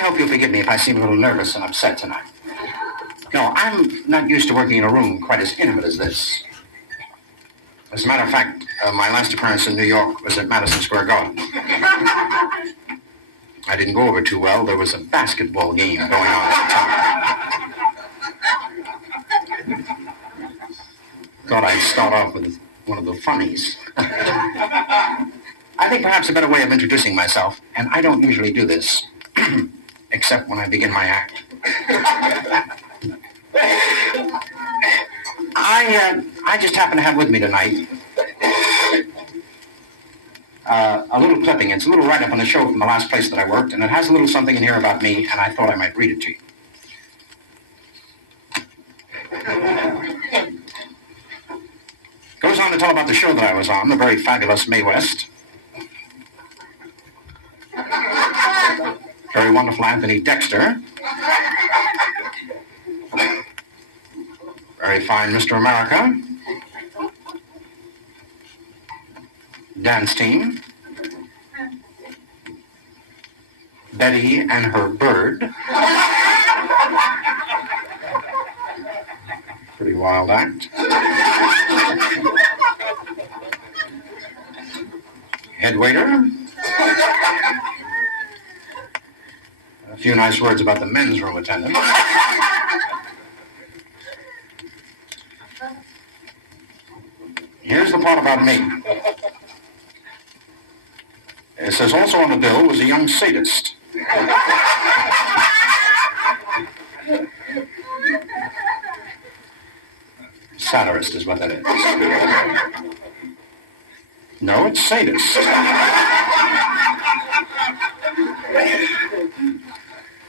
hope you'll forgive me if I seem a little nervous and upset tonight. No, I'm not used to working in a room quite as intimate as this. As a matter of fact, my last appearance in New York was at Madison Square Garden. I didn't go over too well. There was a basketball game going on at the time. Thought I'd start off with one of the funnies. I think perhaps a better way of introducing myself, and I don't usually do this, except when I begin my act. I just happen to have with me tonight a little clipping. It's a little write-up on the show from the last place that I worked, and it has a little something in here about me, and I thought I might read it to you. Goes on to tell about the show that I was on, the very fabulous Mae West. Very wonderful Anthony Dexter. Very fine Mr. America. Dance team. Betty and her bird. Pretty wild act. Head waiter. A few nice words about the men's room attendant. Here's the part about me. It says also on the bill was a young sadist. Satirist is what that is. No, it's sadist.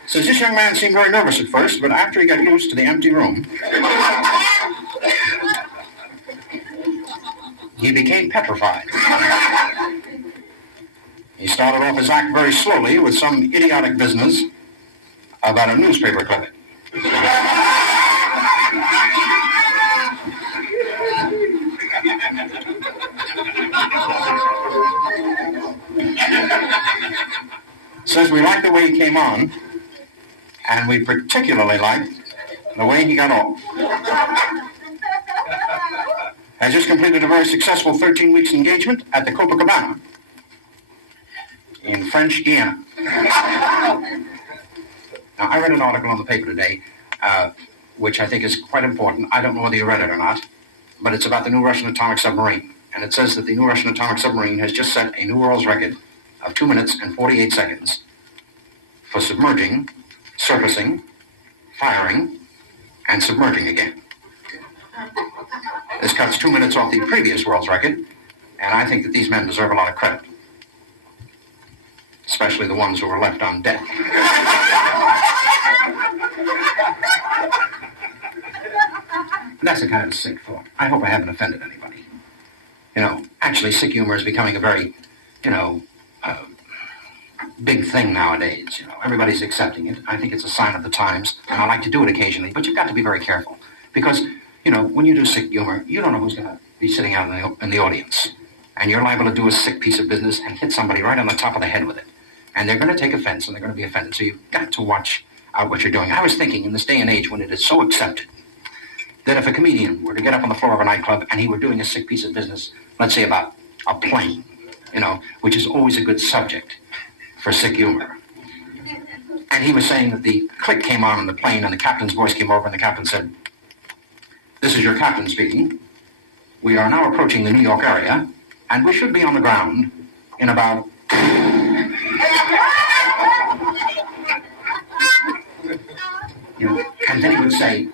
Says this young man seemed very nervous at first, but after he got used to the empty room, he became petrified. He started off his act very slowly with some idiotic business about a newspaper clipping. Says we liked the way he came on, and we particularly liked the way he got off. Has just completed a very successful 13 weeks engagement at the Copacabana in French Guiana. Now, I read an article on the paper today, which I think is quite important. I don't know whether you read it or not, but it's about the new Russian atomic submarine. And it says that the new Russian atomic submarine has just set a new world's record of 2 minutes and 48 seconds for submerging, surfacing, firing, and submerging again. This cuts 2 minutes off the previous world's record, and I think that these men deserve a lot of credit, especially the ones who were left on deck. That's a kind of sick thought. I hope I haven't offended anybody. You know, actually, sick humor is becoming a very, big thing nowadays. You know, everybody's accepting it. I think it's a sign of the times, and I like to do it occasionally, but you've got to be very careful. Because, when you do sick humor, you don't know who's going to be sitting out in the audience. And you're liable to do a sick piece of business and hit somebody right on the top of the head with it. And they're going to take offense, and they're going to be offended. So you've got to watch out what you're doing. I was thinking, in this day and age when it is so accepted, that if a comedian were to get up on the floor of a nightclub and he were doing a sick piece of business, let's say about a plane, which is always a good subject for sick humor. And he was saying that the click came on the plane and the captain's voice came over and the captain said, "This is your captain speaking. We are now approaching the New York area and we should be on the ground in about..." And then he would say,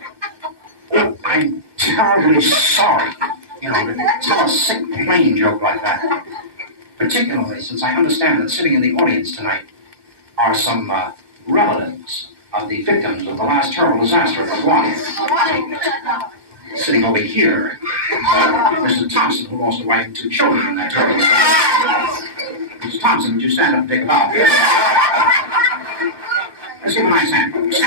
"I'm terribly sorry, to tell a sick plane joke like that. Particularly since I understand that sitting in the audience tonight are some relatives of the victims of the last terrible disaster at Guam. Sitting over here, Mr. Thompson, who lost a wife and 2 children in that terrible disaster. Mr. Thompson, would you stand up and take a bow? Let's give him a nice hand, folks.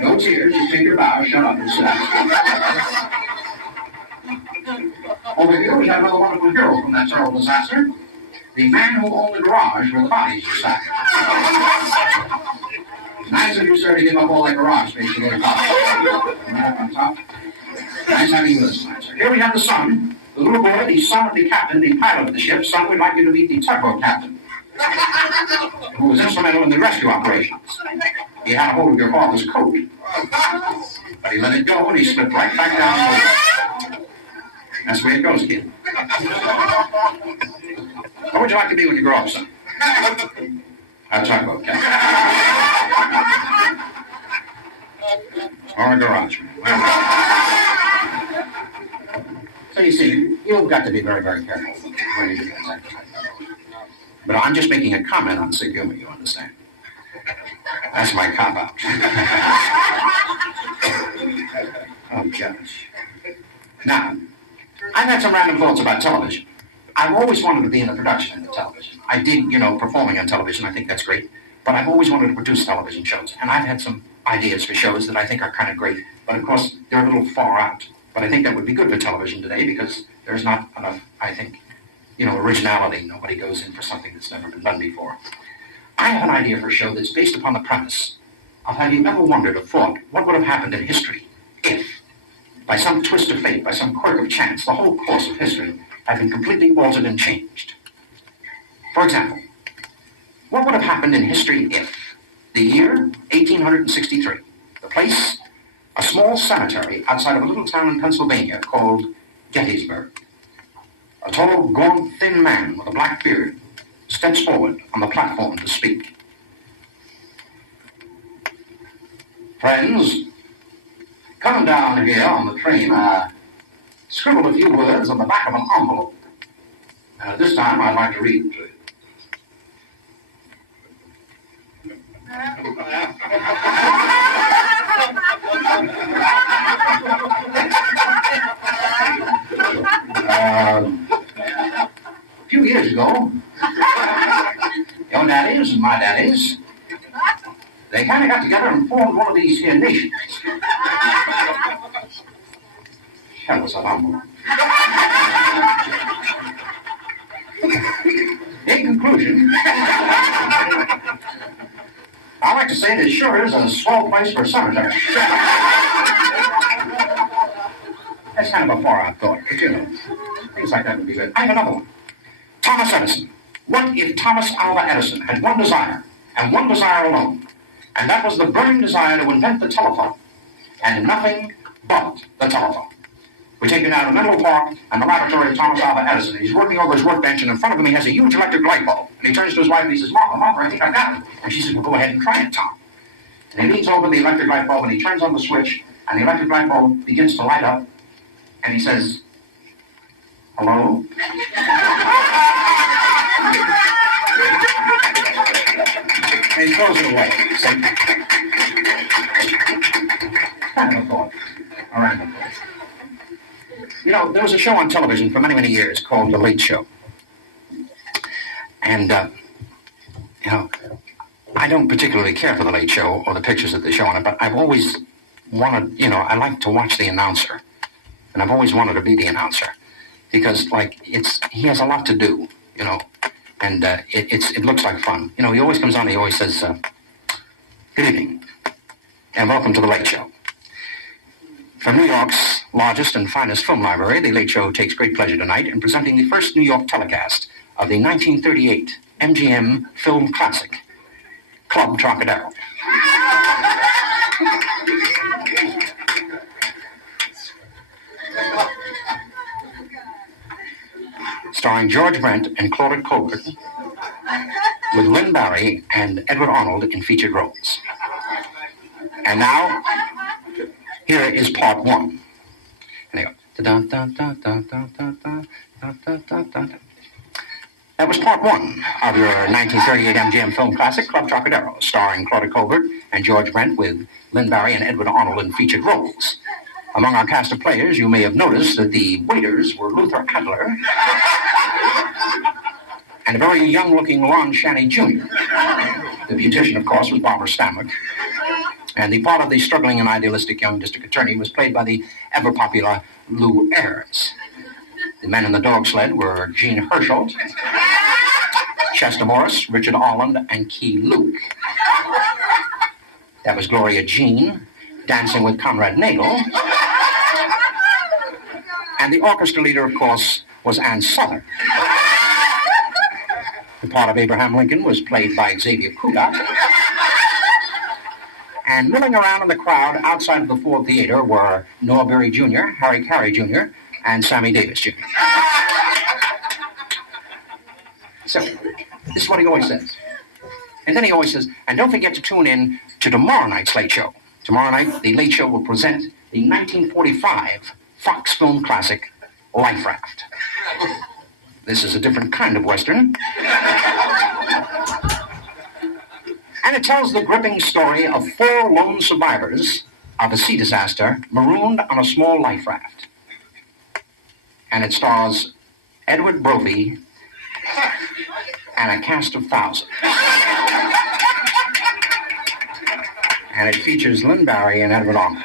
No tears, just take your bow, shut up, and sit down. Over here, we have another wonderful hero from that terrible disaster. the man who owned the garage where the bodies were stacked. Nice of you, sir, to give up all that garage space to go to college. Right up on top. Nice having you this tonight, sir. Here we have the son, the little boy, the son of the captain, the pilot of the ship. Son, we'd like you to meet the tugboat captain, who was instrumental in the rescue operations. He had a hold of your father's coat, but he let it go and he slipped right back down the boat. That's the way it goes, kid. What would you like to be when you grow up, son? A tugboat captain. Or a garage man. So you see, you've got to be very, very careful when you do that. But I'm just making a comment on sick humor, you understand? That's my cop-out. Oh, gosh. Now, I've had some random thoughts about television. I've always wanted to be in the production of television. I dig, performing on television. I think that's great. But I've always wanted to produce television shows. And I've had some ideas for shows that I think are kind of great. But, of course, they're a little far out. But I think that would be good for television today because there's not enough, I think, originality. Nobody goes in for something that's never been done before. I have an idea for a show that's based upon the premise of have you ever wondered or thought what would have happened in history if, by some twist of fate, by some quirk of chance, the whole course of history had been completely altered and changed. For example, what would have happened in history if, the year 1863, the place, a small cemetery outside of a little town in Pennsylvania called Gettysburg, a tall, gaunt, thin man with a black beard steps forward on the platform to speak. Friends, coming down here on the train, I scribbled a few words on the back of an envelope. This time I'd like to read them to you. A few years ago, your daddies and my daddies, they kind of got together and formed one of these here nations. Hell was a humble. In conclusion, I like to say that it sure is a swell place for a cemetery. That's kind of a far-out thought, but things like that would be good. I have another one. Thomas Edison. What if Thomas Alva Edison had one desire, and one desire alone, and that was the burning desire to invent the telephone, and nothing but the telephone? We take you now to Menlo Park and the laboratory of Thomas Alva Edison. He's working over his workbench, and in front of him he has a huge electric light bulb. And he turns to his wife and he says, Martha, I think I got it. And she says, well, go ahead and try it, Tom. And he leans over the electric light bulb and he turns on the switch, and the electric light bulb begins to light up, and he says, hello? And he throws it away. See? Kind of a thought. A random thought. There was a show on television for many, many years called The Late Show. And, I don't particularly care for The Late Show or the pictures that they show on it, but I've always wanted, I like to watch the announcer. And I've always wanted to be the announcer. Because, he has a lot to do, and it looks like fun. He always comes on and he always says, good evening, and welcome to The Late Show. From New York's largest and finest film library, The Late Show takes great pleasure tonight in presenting the first New York telecast of the 1938 MGM film classic, Club Trocadero. Starring George Brent and Claudette Colbert, with Lynn Barry and Edward Arnold in featured roles. And now, here is part one. And they go, that was part one of your 1938 MGM film classic, Club Trocadero, starring Claudette Colbert and George Brent with Lynn Barry and Edward Arnold in featured roles. Among our cast of players, you may have noticed that the waiters were Luther Adler and a very young-looking Lon Chaney Jr. The beautician, of course, was Barbara Stanwyck. And the part of the struggling and idealistic young district attorney was played by the ever-popular Lou Ayres. The men in the dog sled were Gene Herschel Chester Morris, Richard Arland, and Key Luke. That was Gloria Jean dancing with Conrad Nagel. And the orchestra leader, of course, was Ann Souther. The part of Abraham Lincoln was played by Xavier Kudak. And milling around in the crowd outside of the Ford Theater were Noah Berry Jr., Harry Carey Jr., and Sammy Davis Jr. So, this is what he always says. And then he always says, and don't forget to tune in to tomorrow night's Late Show. Tomorrow night, the Late Show will present the 1945 Fox film classic, Life Raft. This is a different kind of Western. And it tells the gripping story of 4 lone survivors of a sea disaster marooned on a small life raft. And it stars Edward Brophy and a cast of thousands. And it features Lynn Barry and Edward Arnold.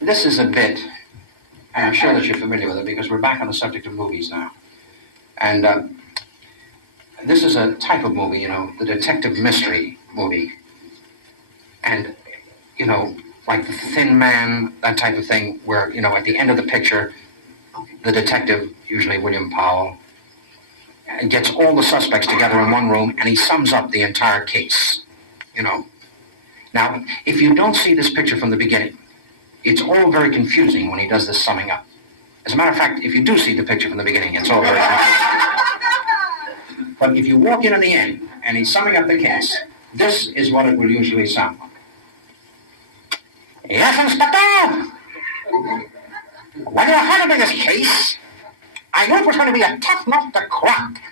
This is a bit, and I'm sure that you're familiar with it because we're back on the subject of movies now. And this is a type of movie, the detective mystery movie. And, like The Thin Man, that type of thing, where, at the end of the picture, the detective, usually William Powell, gets all the suspects together in one room and he sums up the entire case, Now, if you don't see this picture from the beginning, it's all very confusing when he does this summing up. As a matter of fact, if you do see the picture from the beginning, it's all very confusing. But if you walk in the end and he's summing up the case, this is what it will usually sound like. Yes, Inspector! When you're handling this case, I knew it was going to be a tough nut to crack.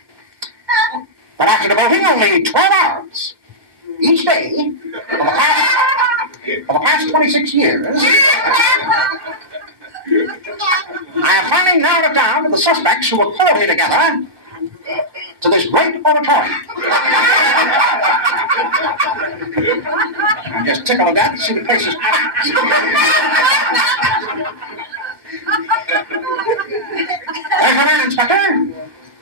But after devoting only 12 hours each day for the past 26 years, I have finally narrowed it down to the suspects who were called here together to this great auditorium. I'm just tickled at that to see the place is packed. There's a man, Inspector.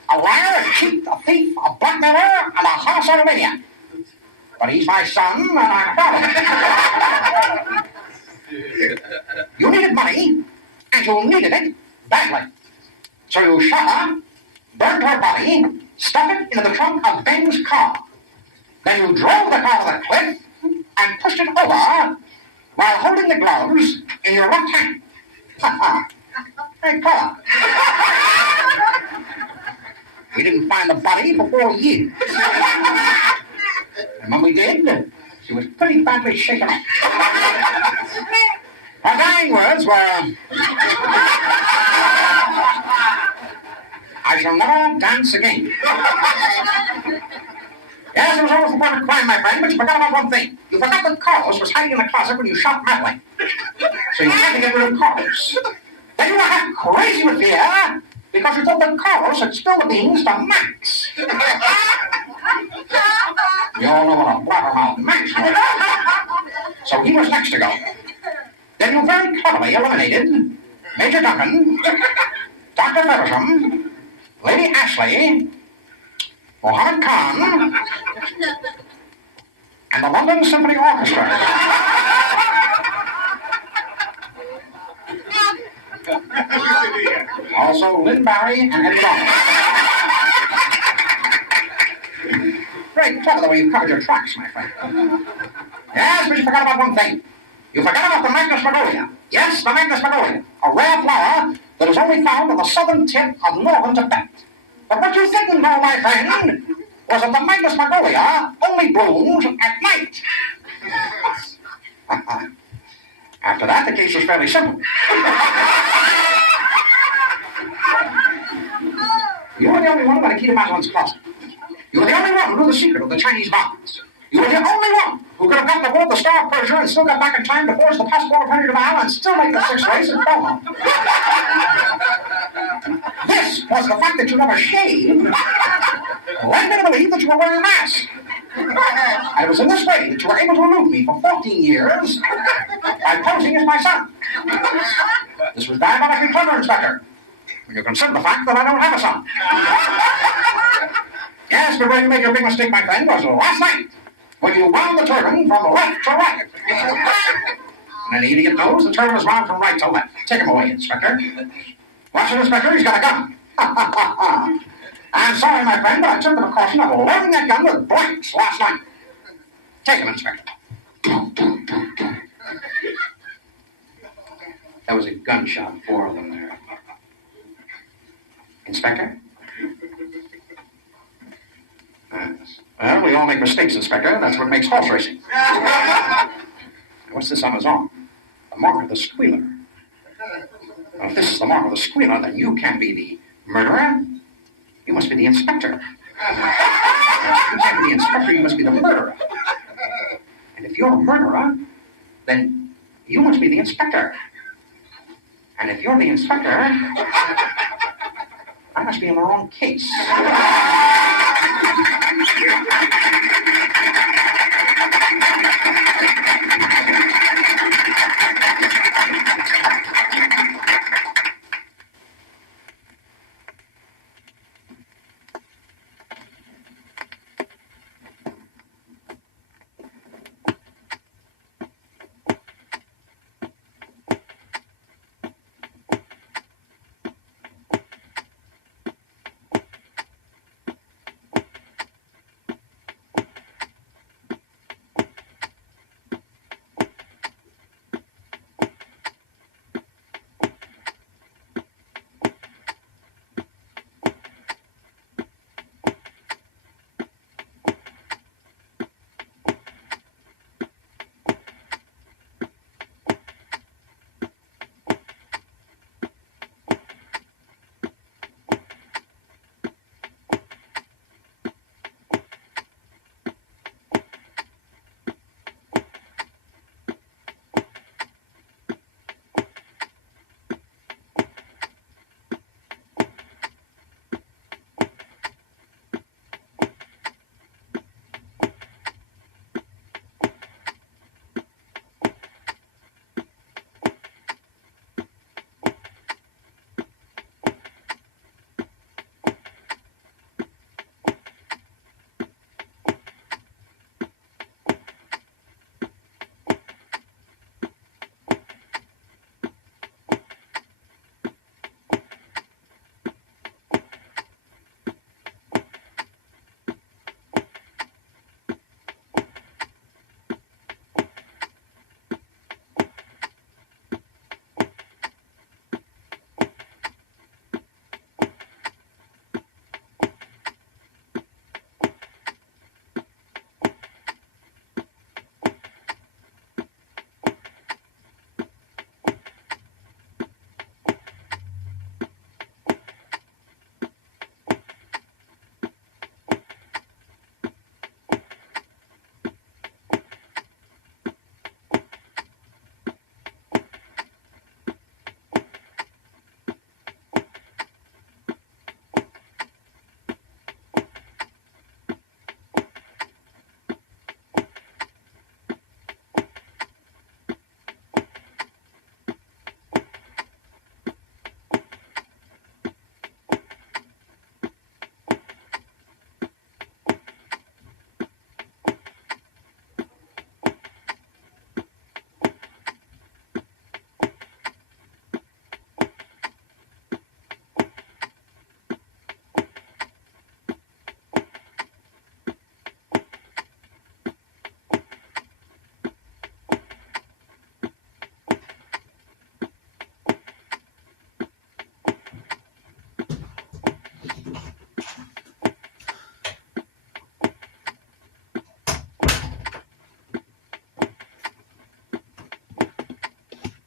A liar, a cheat, a thief, a blackmailer, and a homicidal maniac. But he's my son, and I'm proud of it. You needed money, and you needed it badly. So you shot her, burned her body, stuffed it into the trunk of Ben's car. Then you drove the car to the cliff and pushed it over while holding the gloves in your left hand. Hey, clever. We didn't find the body for 4 years. And when we did, she was pretty badly shaken up. Her dying words were, I shall never dance again. Yes, it was almost a perfect crime, my friend, but you forgot about one thing. You forgot that Carlos was hiding in the closet when you shot Madeline. So you had to get rid of Carlos. Then you were half crazy with fear because you thought that Carlos had spilled the beans to Max. You all know what a blabbermouth Max was. So he was next to go. Then you very cleverly eliminated Major Duncan, Dr. Feversham, Lady Ashley, Mohammed Khan, and the London Symphony Orchestra. Also Lynn Barry and Eddie Long. Very clever the way you covered your tracks, my friend. Yes, but you forgot about one thing. You forgot about the Magnus Magnolia. Yes, the Magnus Magnolia, a rare flower that is only found on the southern tip of northern Tibet. But what you didn't know, my friend, was that the Magnus Magnolia only blooms at night. After that, the case was fairly simple. You were the only one who had a key to Maslin's closet. You were the only one who knew the secret of the Chinese bonds. You were the only one who could have gotten aboard the Star of Persia and still got back in time to force the passport of Henry de Val and still make the 6th race at Belmont. This was the fact that you never shaved led me to believe that you were wearing a mask. And it was in this way that you were able to elude me for 14 years by posing as my son. This was diabolically clever, Inspector. When you consider the fact that I don't have a son. Yes, but where you made your big mistake, my friend, was last night, when you wound the turban from left to right. And an idiot knows the turban is wound from right to left. Take him away, Inspector. Watch it, Inspector, he's got a gun. I'm sorry, my friend, but I took the precaution of loading that gun with blanks last night. Take him, Inspector. That was a gunshot, 4 of them there. Inspector? Yes. Well, we all make mistakes, Inspector. That's what makes horse racing. What's this on his arm? The mark of the squealer. Well, if this is the mark of the squealer, then you can't be the murderer. You must be the inspector. You can't be the inspector, you must be the murderer. And if you're a murderer, then you must be the inspector. And if you're the inspector, I must be in the wrong case.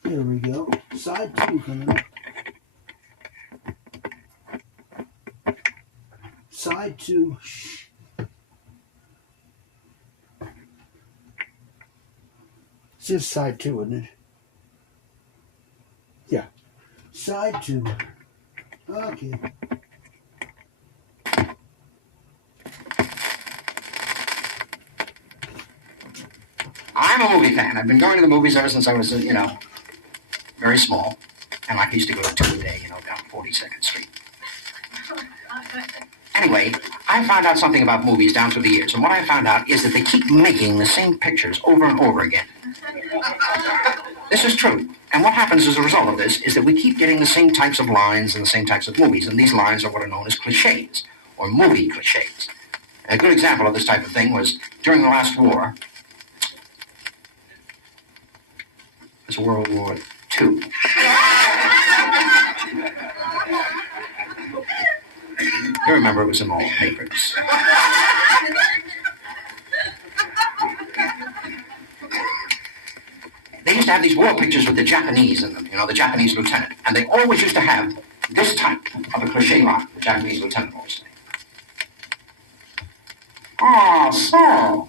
There we go. Side 2 coming up. Side 2. It's just side 2, isn't it? Yeah. Side 2. Okay. I'm a movie fan. I've been going to the movies ever since I was, very small. And like I used to go to 2 a day, down 42nd Street. Anyway, I found out something about movies down through the years, and what I found out is that they keep making the same pictures over and over again. This is true. And what happens as a result of this is that we keep getting the same types of lines and the same types of movies, and these lines are what are known as cliches, or movie cliches. A good example of this type of thing was during the last war. It was World War II. You remember it was in all the papers. They used to have these war pictures with the Japanese in them, the Japanese lieutenant. And they always used to have this type of a cliche line, the Japanese lieutenant always say. Ah, so.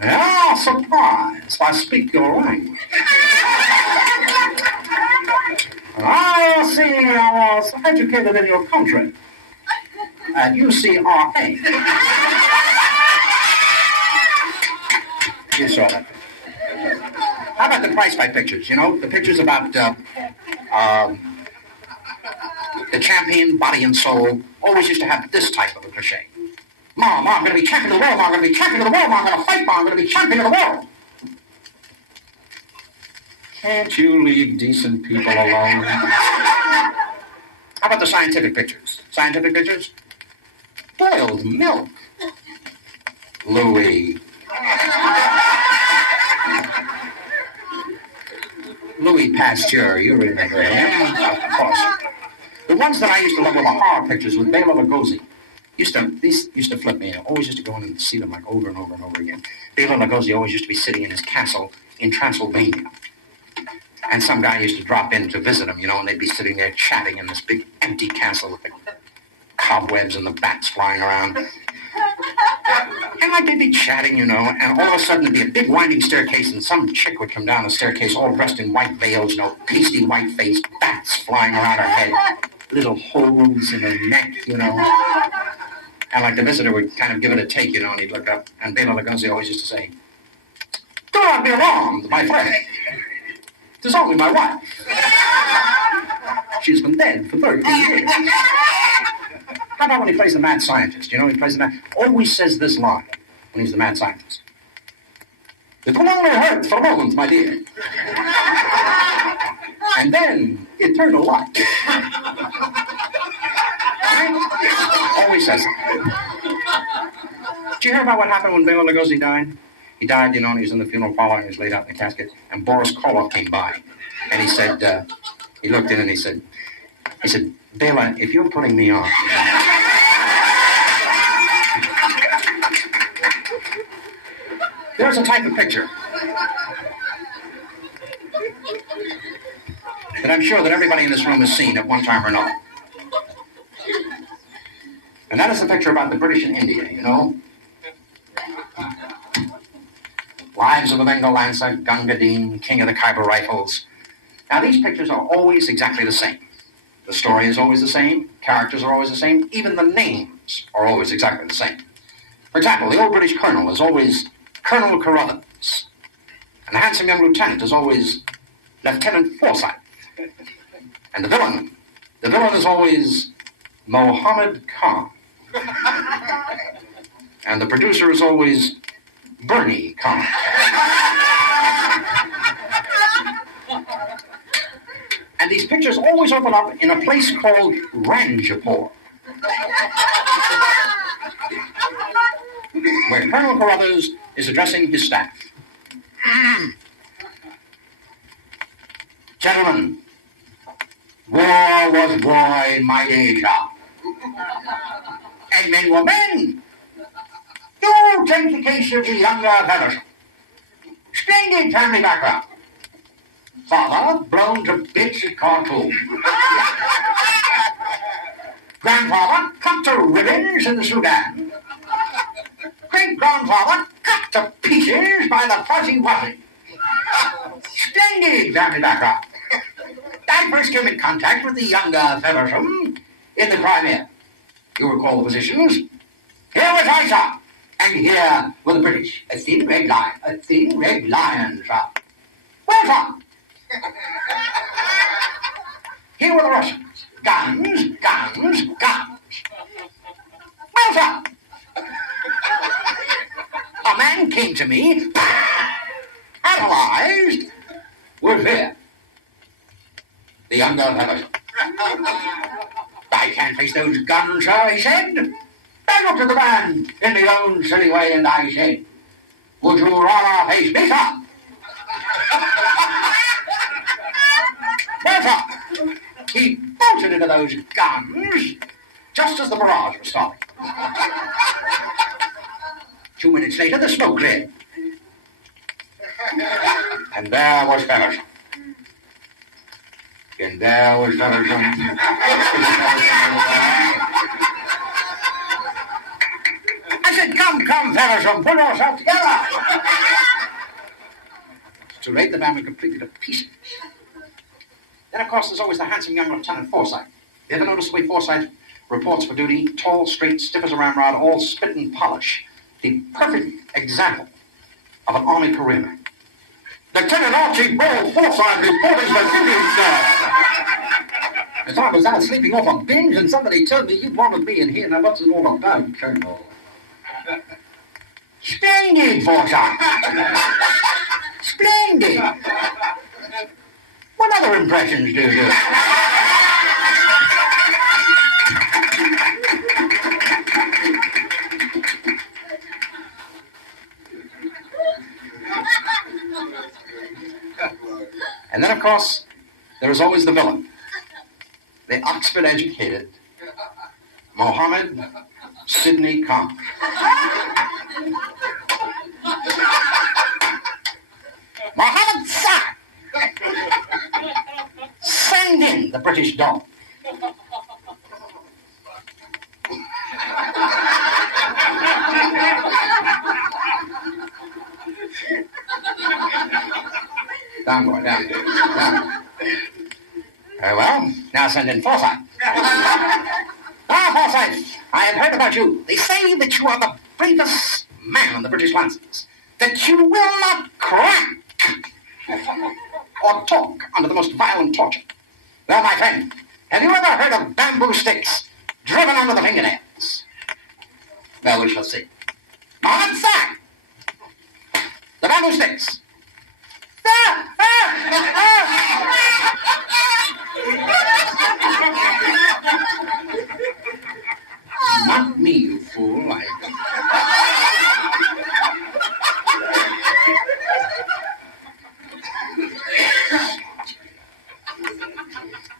Yeah, surprised. I speak your language. I see I was educated in your country at UCRA. You saw that. How about the price-fight pictures? The pictures about the champion, body and soul, always used to have this type of a cliche. Mom, I'm going to be champion of the world. I'm going to be champion of the world. I'm going to fight. I'm going to be champion of the world. Can't you leave decent people alone? How about the scientific pictures? Scientific pictures? Boiled milk. Louis. Louis Pasteur, you remember him? Of course. The ones that I used to love were the horror pictures with Bela Lugosi. These used to flip me. I always used to go in and see them like over and over and over again. Bela Lugosi always used to be sitting in his castle in Transylvania. And some guy used to drop in to visit him, and they'd be sitting there chatting in this big empty castle with the cobwebs and the bats flying around. And like they'd be chatting, and all of a sudden there'd be a big winding staircase and some chick would come down the staircase all dressed in white veils, pasty white face, bats flying around her head, little holes in her neck, And like the visitor would kind of give it a take, and he'd look up, and Bela Lugosi always used to say, "Do not be alarmed, my friend. 'Tis only my wife. She's been dead for 13 years. How about when he plays the mad scientist? He plays always says this line when he's the mad scientist. "It will only hurt for a moment, my dear. And then eternal life." Always says it. Did you hear about what happened when Bela Lugosi died? He died, and he was in the funeral parlor and he was laid out in the casket. And Boris Karloff came by. And he said, he looked in and he said, "Bela, if you're putting me on." There's a type of picture that I'm sure that everybody in this room has seen at one time or another. And that is the picture about the British in India, Lives of the Bengal Lancer, Gangadin, King of the Khyber Rifles. Now, these pictures are always exactly the same. The story is always the same. Characters are always the same. Even the names are always exactly the same. For example, the old British colonel is always Colonel Carruthers. And the handsome young lieutenant is always Lieutenant Forsyth. And the villain is always Mohammed Khan. And the producer is always Bernie Khan. And these pictures always open up in a place called Ranjapur, where Colonel Carruthers is addressing his staff. "Gentlemen, war was war in my Asia. And men were men. You take the case of the younger Feversham. Splendid family background. Father blown to bits at Khartoum. Grandfather cut to ribbons in the Sudan. Great-grandfather cut to pieces by the Fuzzy Wuzzy. Splendid family background. I first came in contact with the younger Feversham in the Crimea. You recall the positions? Here was I, sir, and here were the British. A thin red line, sir. Where from? here were the Russians. Guns, guns, guns. Well, sir, a man came to me, analyzed, with fear. The younger fellow. I can't face those guns, sir, he said. I looked at the man in my own silly way and I said, would you rather face me, sir? Well, sir, he bolted into those guns just as the barrage was starting. 2 minutes later, the smoke cleared. And there was Feversham. And there was Feversham. I said, come, Feversham, pull yourself together. Too late, the man was completely to pieces. Then, of course, there's always the handsome young Lieutenant Forsyth. You ever notice the way Forsyth reports for duty? Tall, straight, stiff as a ramrod, all spit and polish. The perfect example of an Army careerman. Lieutenant Archibald Forsyth reporting for duty, sir. As I was out sleeping off on binge and somebody told me you wanted me in here. Now, what's it all about, Colonel? Splendid, Forsyth. Splendid. What other impressions do you do? And then, of course, there is always the villain. The Oxford-educated Mohammed Sidney Khan. Mohammed Sah! Send in the British dog. Down, boy, down. Very well. Now send in Forsyth. Forsyth, I have heard about you. They say that you are the bravest man on the British Lancers. That you will not crack or talk under the most violent torture. Well, my friend, have you ever heard of bamboo sticks driven under the fingernails? Well, we shall see. Mohammed Sah! The bamboo sticks. Not me, you fool.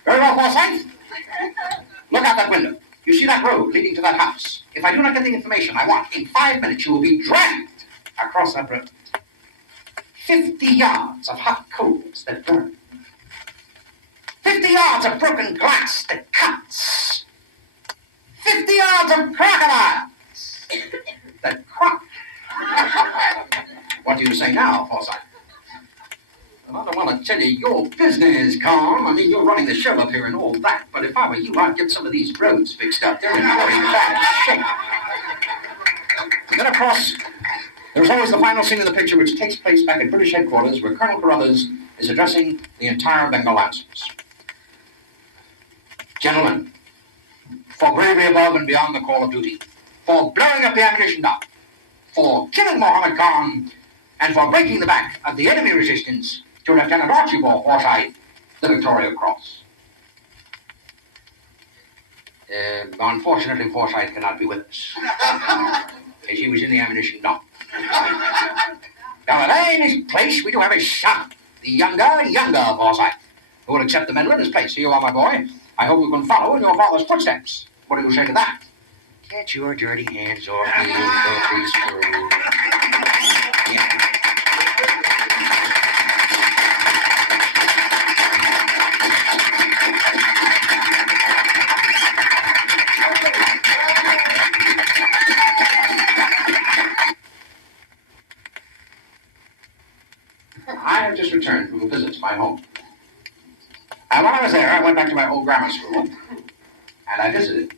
Very well, Forsyth. Look out that window. You see that road leading to that house? If I do not get the information I want, in 5 minutes you will be dragged across that road. 50 yards of hot coals that burn. 50 yards of broken glass that cuts. 50 yards of crocodiles that crush. What do you say now, Forsyth? Well, I don't want to tell you your business, Con. I mean, you're running the show up here and all that. But if I were you, I'd get some of these roads fixed up. They're in very bad shape. And then, of course, there's always the final scene of the picture, which takes place back at British headquarters, where Colonel Carruthers is addressing the entire Bengal Lancers. Gentlemen, for bravery above and beyond the call of duty, for blowing up the ammunition dump, for killing Mohammed Khan, and for breaking the back of the enemy resistance, to Lieutenant Archibald Forsyth, the Victoria Cross. Unfortunately, Forsyth cannot be with us, as he was in the ammunition dump. Now, in his place, we do have his son, the younger Forsyth, who will accept the medal in his place. Here you are, my boy. I hope you can follow in your father's footsteps. What do you say to that? Get your dirty hands off me, you filthy screw. Yeah. I have just returned from a visit to my home. And while I was there, I went back to my old grammar school, and I visited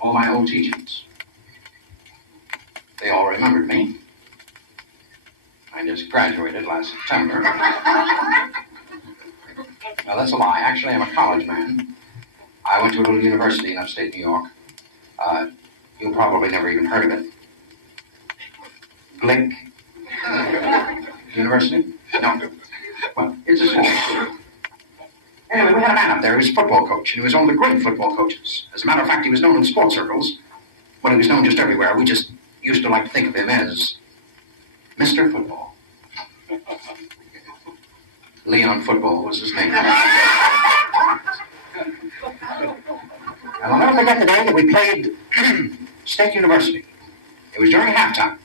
all my old teachers. They all remembered me. I just graduated last September. Well, that's a lie. Actually, I'm a college man. I went to a little university in upstate New York. You probably never even heard of it. Blink University? No. Well, it's a small school. Anyway, we had a man up there who was a football coach, and he was one of the great football coaches. As a matter of fact, he was known in sports circles. Well, he was known just everywhere. We just used to like to think of him as Mr. Football. Leon Football was his name. And I'll never forget the day that we played State University. It was during halftime,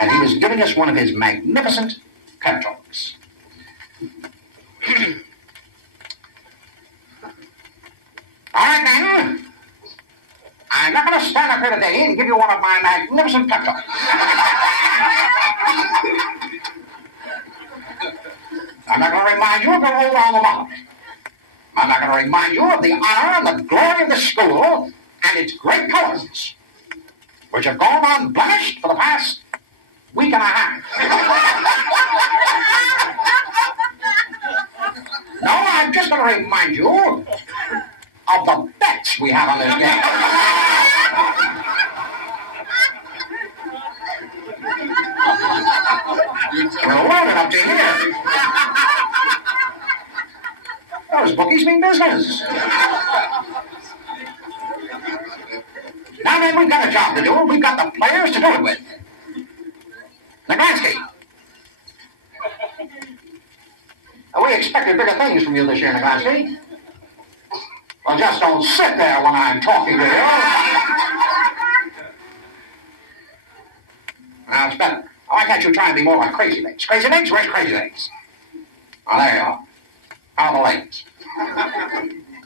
and he was giving us one of his magnificent pep talks. All right, man. I'm not going to stand up here today and give you one of my magnificent pep talks. I'm not going to remind you of your old alma mater. I'm not going to remind you of the honor and the glory of the school and its great colors, which have gone unblemished for the past week and a half. No, I'm just going to remind you of the bets we have on this game. We're loaded up to here. Those bookies mean business. Now then, we've got a job to do. We've got the players to do it with. Naglansky. We expected bigger things from you this year, Naglansky. Well, just don't sit there when I'm talking to you. Now, it's better. Why can't you try and be more like Crazy Legs? Crazy Legs? Where's Crazy Legs? Oh, there you are. How are the legs?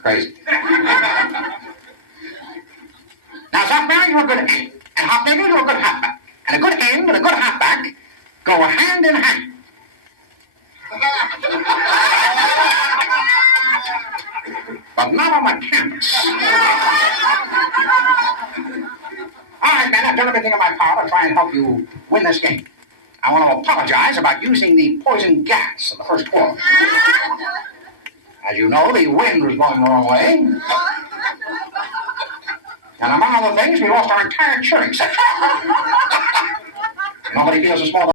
Crazy. Now, Softman, you're a good end. And Hopnagel, you're a good halfback. And a good end and a good halfback go hand in hand. But not on the campus. All right, man, I've done everything in my power to try and help you win this game. I want to apologize about using the poison gas in the first quarter. As you know, the wind was blowing the wrong way. And among other things, we lost our entire cheering section. Nobody feels as small